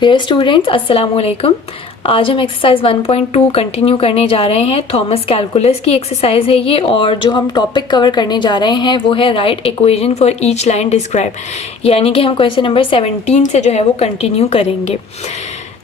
Dear students, अस्सलाम वालेकुम। आज हम एक्सरसाइज 1.2 कंटिन्यू करने जा रहे हैं। थॉमस कैलकुलस की एक्सरसाइज है ये, और जो हम टॉपिक कवर करने जा रहे हैं वो है right equation for each line describe, यानी कि हम क्वेश्चन नंबर 17 से जो है वो कंटिन्यू करेंगे।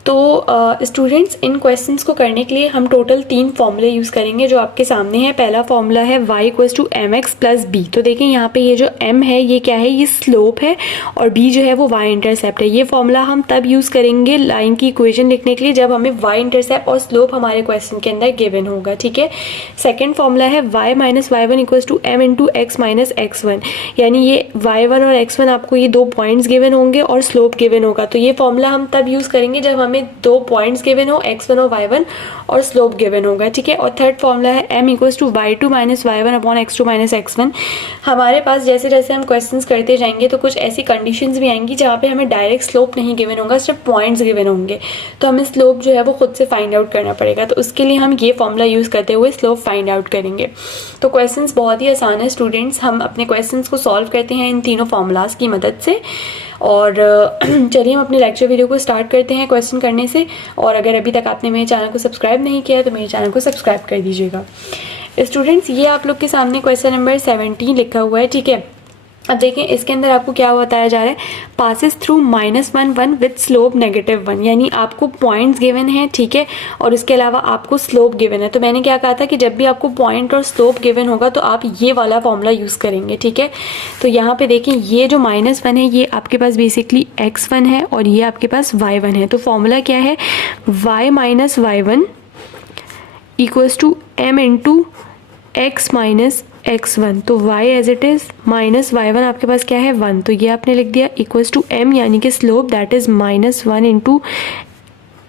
तो स्टूडेंट्स, इन क्वेश्चंस को करने के लिए हम टोटल 3 फॉर्मूले यूज़ करेंगे जो आपके सामने है। पहला फॉर्मूला है y = mx + b। तो देखें यहाँ पे ये जो m है ये क्या है, ये स्लोप है, और b जो है वो y इंटरसेप्ट है। ये फॉर्मूला हम तब यूज़ करेंगे लाइन की इक्वेशन लिखने के लिए जब हमें y इंटरसेप्ट और स्लोप हमारे क्वेश्चन के अंदर गिवन होगा, ठीक है। सेकेंड फॉर्मूला है y - y1 = m × x - x1, यानी ये y1 और x1 आपको ये 2 पॉइंट्स गिवन होंगे और स्लोप गिवन होगा। तो ये फॉर्मूला हम तब यूज़ करेंगे जब हमें 2 पॉइंट्स गिवन हो, x1 और y1, और स्लोप गिवन होगा, ठीक है। और थर्ड फॉर्मूला है m = y2 - y1 / x2 - x1। हमारे पास जैसे जैसे हम क्वेश्चंस करते जाएंगे तो कुछ ऐसी कंडीशंस भी आएंगी जहाँ पे हमें डायरेक्ट स्लोप नहीं गिवन होगा, सिर्फ पॉइंट्स गिवन होंगे, तो हमें स्लोप जो है वो खुद से फाइंड आउट करना पड़ेगा। तो उसके लिए हम ये फॉर्मूला यूज़ करते हुए स्लोप फाइंड आउट करेंगे। तो क्वेश्चंस बहुत ही आसान है स्टूडेंट्स, हम अपने क्वेश्चंस को सॉल्व करते हैं इन तीनों फॉर्मूलाज की मदद से। और चलिए हम अपने लेक्चर वीडियो को स्टार्ट करते हैं क्वेश्चन करने से। और अगर अभी तक आपने मेरे चैनल को सब्सक्राइब नहीं किया तो मेरे चैनल को सब्सक्राइब कर दीजिएगा। स्टूडेंट्स, ये आप लोग के सामने क्वेश्चन नंबर 17 लिखा हुआ है, ठीक है। अब देखें इसके अंदर आपको क्या बताया जा रहा है, पासिस थ्रू -1 1 विथ स्लोप -1, यानी आपको पॉइंट्स गिवन है, ठीक है, और इसके अलावा आपको स्लोप गिवन है। तो मैंने क्या कहा था कि जब भी आपको पॉइंट और स्लोप गिवन होगा तो आप ये वाला फॉर्मूला यूज़ करेंगे, ठीक है। तो यहाँ पे देखें ये जो -1 है ये आपके पास बेसिकली x1 है और ये आपके पास y1 है। तो फॉर्मूला क्या है, y - y1 = m × x - x1। तो y as it is -y1 आपके पास क्या है 1, तो ये आपने लिख दिया = m, यानी कि slope that is -1 ×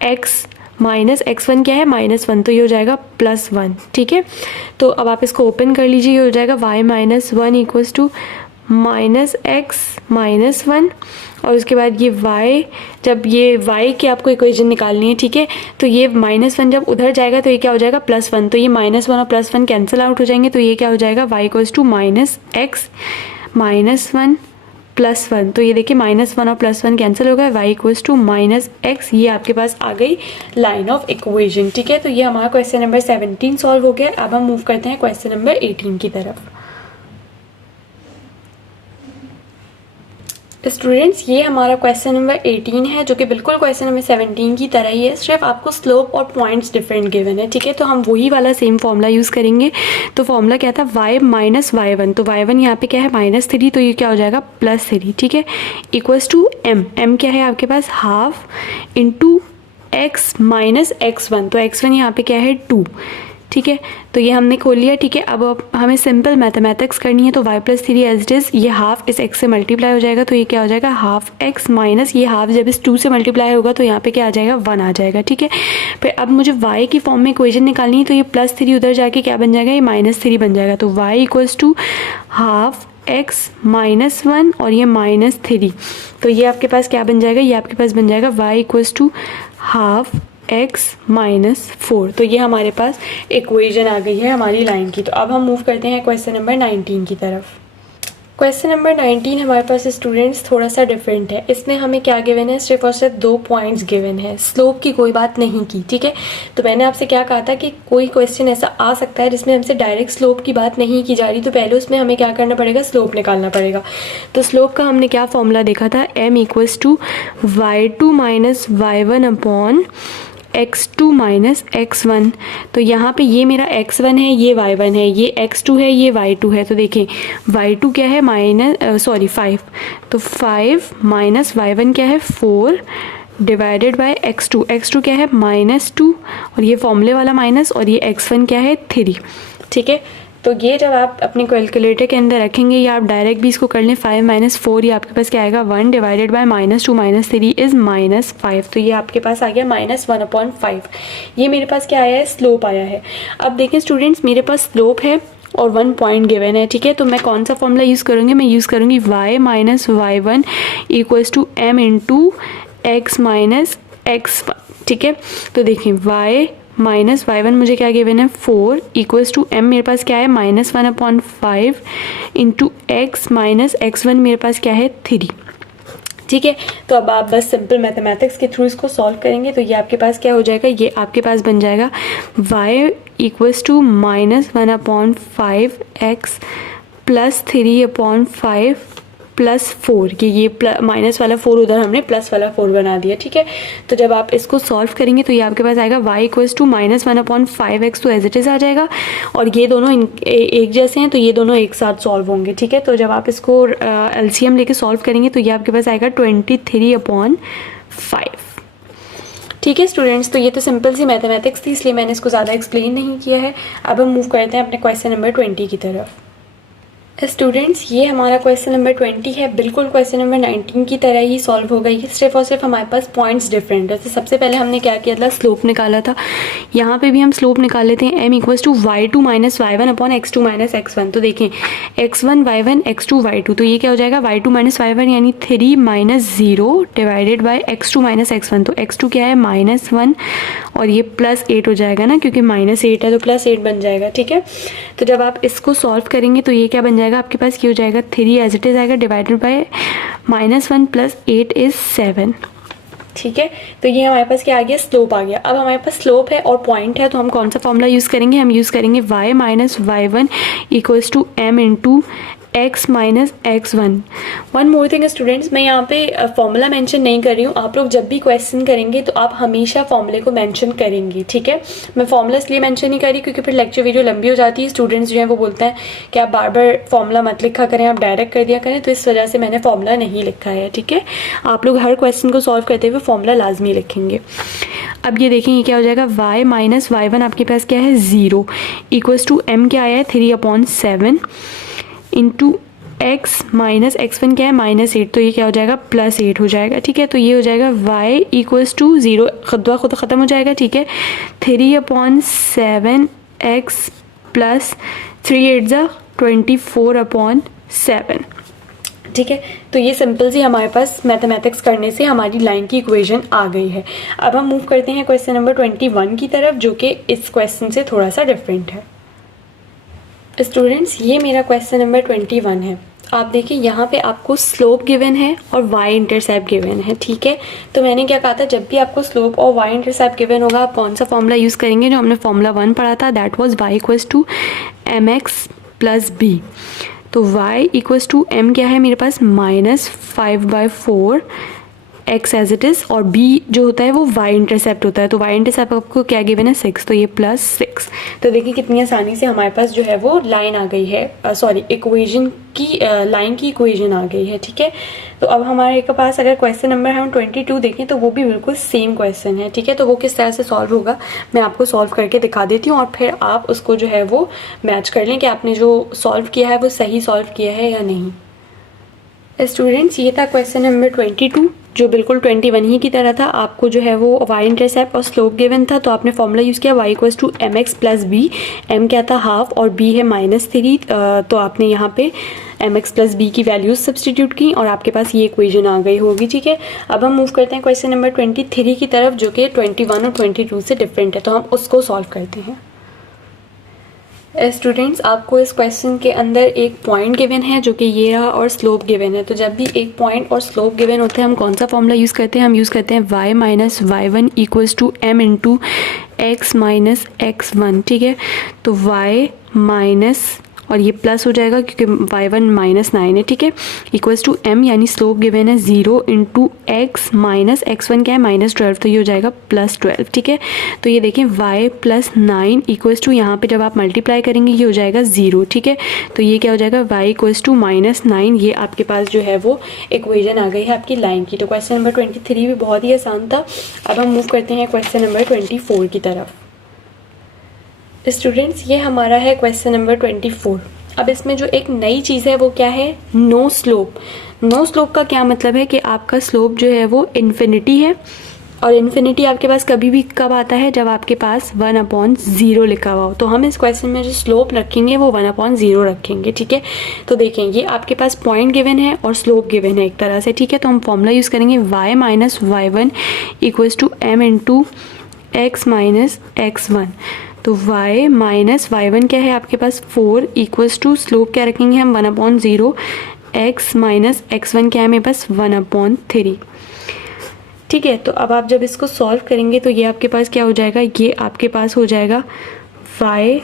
x - x1 क्या है -1, तो ये हो जाएगा +1, ठीक है। तो अब आप इसको ओपन कर लीजिए, ये हो जाएगा y - 1 - x - 1, और उसके बाद ये y, जब ये y की आपको इक्वेशन निकालनी है, ठीक है, तो ये -1 जब उधर जाएगा तो ये क्या हो जाएगा +1, तो ये -1 और +1 कैंसिल आउट हो जाएंगे, तो ये क्या हो जाएगा y = -x - 1 + 1। तो ये देखिए -1 और +1 कैंसिल हो गया, y = -x, ये आपके पास आ गई लाइन ऑफ इक्वेशन, ठीक है। तो ये हमारा क्वेश्चन नंबर 17 सॉल्व हो गया। अब हम मूव करते हैं क्वेश्चन नंबर 18 की तरफ। स्टूडेंट्स, ये हमारा क्वेश्चन नंबर 18 है जो कि बिल्कुल क्वेश्चन नंबर 17 की तरह ही है, सिर्फ आपको स्लोप और पॉइंट्स डिफरेंट गिवन है, ठीक है। तो हम वही वाला सेम फॉर्मूला यूज़ करेंगे। तो फॉर्मूला क्या था, y - y1, तो y1 यहाँ पे क्या है -3, तो ये क्या हो जाएगा +3, ठीक है, = m क्या है आपके पास 1/2 × x - x1, तो x1 यहाँ पे क्या है 2, ठीक है। तो ये हमने खोल लिया, ठीक है। अब हमें सिंपल मैथमेटिक्स करनी है, तो y + 3 एज इट इज़, ये हाफ इस x से मल्टीप्लाई हो जाएगा, तो ये क्या हो जाएगा 1/2x - ये हाफ जब इस 2 से मल्टीप्लाई होगा तो यहाँ पे क्या आ जाएगा 1 आ जाएगा, ठीक है। फिर अब मुझे y की फॉर्म में इक्वेशन निकालनी है, तो ये +3 उधर जाके क्या बन जाएगा, ये -3 बन जाएगा। तो y = 1/2x - 1 और ये -3, तो ये आपके पास क्या बन जाएगा, ये आपके पास बन जाएगा y = 1/2x - 4। तो ये हमारे पास इक्वेशन आ गई है हमारी लाइन की। तो अब हम मूव करते हैं क्वेश्चन नंबर 19 की तरफ। क्वेश्चन नंबर 19 हमारे पास स्टूडेंट्स थोड़ा सा डिफरेंट है। इसमें हमें क्या गिवन है, सिर्फ और सिर्फ 2 पॉइंट्स गिवन है, स्लोप की कोई बात नहीं की, ठीक है। तो मैंने आपसे क्या कहा था कि कोई क्वेश्चन ऐसा आ सकता है जिसमें हमसे डायरेक्ट स्लोप की बात नहीं की जा रही, तो पहले उसमें हमें क्या करना पड़ेगा, स्लोप निकालना पड़ेगा। तो स्लोप का हमने क्या फॉर्मूला देखा था, m = y2 - y1 / x2 - x1। तो यहाँ पे ये मेरा x1 है, ये y1 है, ये x2 है, ये y2 है। तो देखें y2 क्या है 5, तो 5 - y1 क्या है 4 / x2 क्या है -2, और ये फॉर्मूले वाला माइनस, और ये x1 क्या है 3, ठीक है। तो ये जब आप अपने कैलकुलेटर के अंदर रखेंगे या आप डायरेक्ट भी इसको कर लें, 5 - 4, ये आपके पास क्या आएगा 1 / -2 - 3 इज़ -5। तो ये आपके पास आ गया -1/5। ये मेरे पास क्या आया है, स्लोप आया है। अब देखें स्टूडेंट्स, मेरे पास स्लोप है और 1 पॉइंट गिवन है, ठीक है। तो मैं कौन सा फॉर्मूला यूज़ करूँगी, मैं यूज़ करूँगी y - y1 = m × x - x1, ठीक है। तो देखें y - y1 मुझे क्या गिवन है 4 = m, मेरे पास क्या है -1/5 × x - x1, मेरे पास क्या है 3, ठीक है। तो अब आप बस सिंपल मैथमेटिक्स के थ्रू इसको सॉल्व करेंगे तो ये आपके पास क्या हो जाएगा, ये आपके पास बन जाएगा y equals to -1/5x plus 3/5 plus 4 कि ये माइनस वाला 4 उधर हमने प्लस वाला 4 बना दिया। ठीक है, तो जब आप इसको सॉल्व करेंगे तो ये आपके पास आएगा y इक्वल्स टू -1/5x, तो एज इट इज़ आ जाएगा और ये दोनों एक जैसे हैं तो ये दोनों एक साथ सॉल्व होंगे। ठीक है, तो जब आप इसको LCM लेके सॉल्व करेंगे तो ये आपके पास आएगा 23/5। ठीक है स्टूडेंट्स, तो ये तो सिंपल सी मैथमेटिक्स थी इसलिए मैंने इसको ज़्यादा एक्सप्लेन नहीं किया है। अब हम मूव करते हैं अपने क्वेश्चन नंबर 20 की तरफ। स्टूडेंट्स, ये हमारा क्वेश्चन नंबर 20 है, बिल्कुल क्वेश्चन नंबर 19 की तरह ही सॉल्व हो गई है, सिर्फ और सिर्फ हमारे पास पॉइंट्स डिफरेंट है। तो सबसे पहले हमने क्या किया था, स्लोप निकाला था। यहाँ पे भी हम स्लोप निकाल लेते हैं, m equals to y2 minus y1 upon x2 minus x1। तो देखें x1 y1 x2 y2, तो ये क्या हो जाएगा y2 माइनस y1 यानी 3 minus 0 divided by x2 minus x1। तो x2 क्या है -1 और ये +8 हो जाएगा ना, क्योंकि -8 है तो +8 बन जाएगा। ठीक है, तो जब आप इसको सॉल्व करेंगे तो ये क्या बन जाएगा आपके पास, ये हो जाएगा 3 एज इट इज आएगा डिवाइडेड बाय -1 प्लस 8 इज 7। ठीक है, तो ये हमारे पास क्या आ गया, स्लोप आ गया। अब हमारे पास स्लोप है और पॉइंट है तो हम कौन सा फॉर्मूला यूज़ करेंगे, हम यूज़ करेंगे y minus y1 equals to m into x minus x1। One more thing students, मैं यहाँ पे फॉर्मूला मेंशन नहीं कर रही हूँ, आप लोग जब भी क्वेश्चन करेंगे तो आप हमेशा फॉर्मूले को मेंशन करेंगे। ठीक है, मैं फॉर्मूला इसलिए मेंशन नहीं कर रही क्योंकि फिर लेक्चर वीडियो लंबी हो जाती है, स्टूडेंट्स जो हैं वो बोलते हैं कि आप बार बार फॉर्मूला मत लिखा करें, आप डायरेक्ट कर दिया करें, तो इस वजह से मैंने फॉर्मूला नहीं लिखा है। ठीक है, आप लोग हर क्वेश्चन को सॉल्व करते हुए फॉर्मूला लाजमी लिखेंगे। अब ये देखें, ये क्या हो जाएगा, y माइनस y1 आपके पास क्या है 0 इक्वल्स टू m क्या आया है 3/7 इंटू x माइनस x1 क्या है -8, तो ये क्या हो जाएगा +8 हो जाएगा। ठीक है, तो ये हो जाएगा y इक्वल्स टू 0 खुद ख़त्म हो जाएगा। ठीक है, 3/7x प्लस 3 8 24/7। ठीक है, तो ये सिंपल सी हमारे पास मैथमेटिक्स करने से हमारी लाइन की इक्वेशन आ गई है। अब हम मूव करते हैं क्वेश्चन नंबर 21 की तरफ, जो कि इस क्वेश्चन से थोड़ा सा डिफरेंट है। स्टूडेंट्स, ये मेरा क्वेश्चन नंबर 21 है। आप देखिए यहाँ पे आपको स्लोप गिवन है और y इंटरसेप्ट गिवन है। ठीक है, तो मैंने क्या कहा था, जब भी आपको स्लोप और y इंटरसेप्ट गिवन होगा आप कौन सा फॉर्मूला यूज़ करेंगे, जो हमने फॉर्मूला 1 पढ़ा था, that was y equals to mx plus b। तो y इक्वल्स टू m क्या है मेरे पास -5/4 x एज इट इज़, और b जो होता है वो y इंटरसेप्ट होता है। तो y इंटरसेप्ट आपको क्या गिवन है 6, तो ये +6। तो देखिए कितनी आसानी से हमारे पास जो है वो लाइन आ गई है, सॉरी इक्वेशन की लाइन की इक्वेशन आ गई है। ठीक है, तो अब हमारे पास अगर क्वेश्चन नंबर हम 22 देखें तो वो भी बिल्कुल सेम क्वेश्चन है। ठीक है, तो वो किस तरह से सॉल्व होगा मैं आपको सॉल्व करके दिखा देती हूँ और फिर आप उसको जो है वो मैच कर लें कि आपने जो सॉल्व किया है वो सही सॉल्व किया है या नहीं। स्टूडेंट्स, ये था क्वेश्चन नंबर 22 जो बिल्कुल 21 ही की तरह था। आपको जो है वो y इंटरसेप्ट और स्लोप गिवन था, तो आपने फॉर्मूला यूज़ किया y equals to mx plus b। m क्या था हाफ और b है -3, तो आपने यहाँ पे mx प्लस b की वैल्यूज सब्सटीट्यूट की और आपके पास ये इक्वेशन आ गई होगी। ठीक है, अब हम मूव करते हैं क्वेश्चन नंबर 23 की तरफ, जो कि 21 और 22 से डिफरेंट है, तो हम उसको सॉल्व करते हैं। स्टूडेंट्स, आपको इस क्वेश्चन के अंदर एक पॉइंट गिवन है जो कि ये रहा और स्लोप गिवन है। तो जब भी एक पॉइंट और स्लोप गिवन होते हैं हम कौन सा फॉर्मूला यूज़ करते हैं, हम यूज़ करते हैं y minus y1 equals to m into x minus x1। ठीक है, तो y माइनस और ये प्लस हो जाएगा क्योंकि y1 -9 है। ठीक है, इक्वल्स टू m यानी स्लोप गिवन है 0 इंटू x माइनस x1 क्या है -12, तो ये हो जाएगा +12। ठीक है, तो ये देखें y प्लस 9 इक्वल्स टू यहाँ पे जब आप मल्टीप्लाई करेंगे ये हो जाएगा 0। ठीक है, तो ये क्या हो जाएगा y इक्वल्स टू -9। ये आपके पास जो है वो इक्वेशन आ गई है आपकी लाइन की। तो क्वेश्चन नंबर 23 भी बहुत ही आसान था। अब हम मूव करते हैं क्वेश्चन नंबर 24 की तरफ। स्टूडेंट्स, ये हमारा है क्वेश्चन नंबर 24। अब इसमें जो एक नई चीज़ है वो क्या है, नो स्लोप। नो स्लोप का क्या मतलब है कि आपका स्लोप जो है वो इन्फिनिटी है, और इन्फिनिटी आपके पास कभी भी कब आता है, जब आपके पास 1/0 लिखा हुआ हो। तो हम इस क्वेश्चन में जो स्लोप रखेंगे वो 1/0 रखेंगे। ठीक है, तो देखें ये आपके पास पॉइंट गिवन है और स्लोप गिवन है एक तरह से। ठीक है, तो हम फॉर्मूला यूज़ करेंगे y minus y1 equals to m into x minus x1। तो y माइनस y1 क्या है आपके पास 4 इक्वल्स टू स्लोप क्या रखेंगे हम 1/0 x माइनस x1 क्या है मेरे पास 1/3। ठीक है, तो अब आप जब इसको सॉल्व करेंगे तो ये आपके पास क्या हो जाएगा, ये आपके पास हो जाएगा y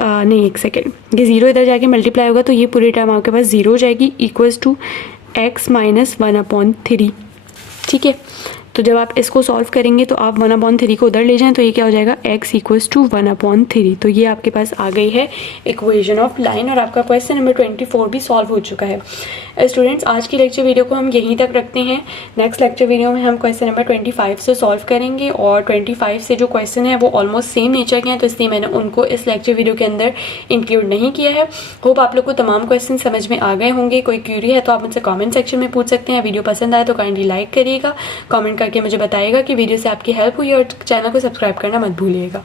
नहीं एक सेकेंड, ये ज़ीरो इधर जाके मल्टीप्लाई होगा तो ये पूरी टर्म आपके पास ज़ीरो हो जाएगी इक्वल्स टू x माइनस 1/3। ठीक है, तो जब आप इसको सॉल्व करेंगे तो आप 1/3 को उधर ले जाएं तो ये क्या हो जाएगा x इक्वल्स टू 1/3। तो ये आपके पास आ गई है इक्वेशन ऑफ लाइन और आपका क्वेश्चन नंबर 24 भी सॉल्व हो चुका है। स्टूडेंट्स, आज की लेक्चर वीडियो को हम यहीं तक रखते हैं। नेक्स्ट लेक्चर वीडियो में हम क्वेश्चन नंबर 25 से सॉल्व करेंगे और 25 से जो क्वेश्चन है वो ऑलमोस्ट सेम नेचर के हैं, तो इसलिए मैंने उनको इस लेक्चर वीडियो के अंदर इंक्लूड नहीं किया है। होप आप लोग को तमाम क्वेश्चन समझ में आ गए होंगे। कोई क्यूरी है तो आप मुझसे कॉमेंट सेक्शन में पूछ सकते हैं। वीडियो पसंद आए तो काइंडली लाइक करिएगा, कॉमेंट करके मुझे बताइएगा कि वीडियो से आपकी हेल्प हुई और चैनल को सब्सक्राइब करना मत भूलिएगा।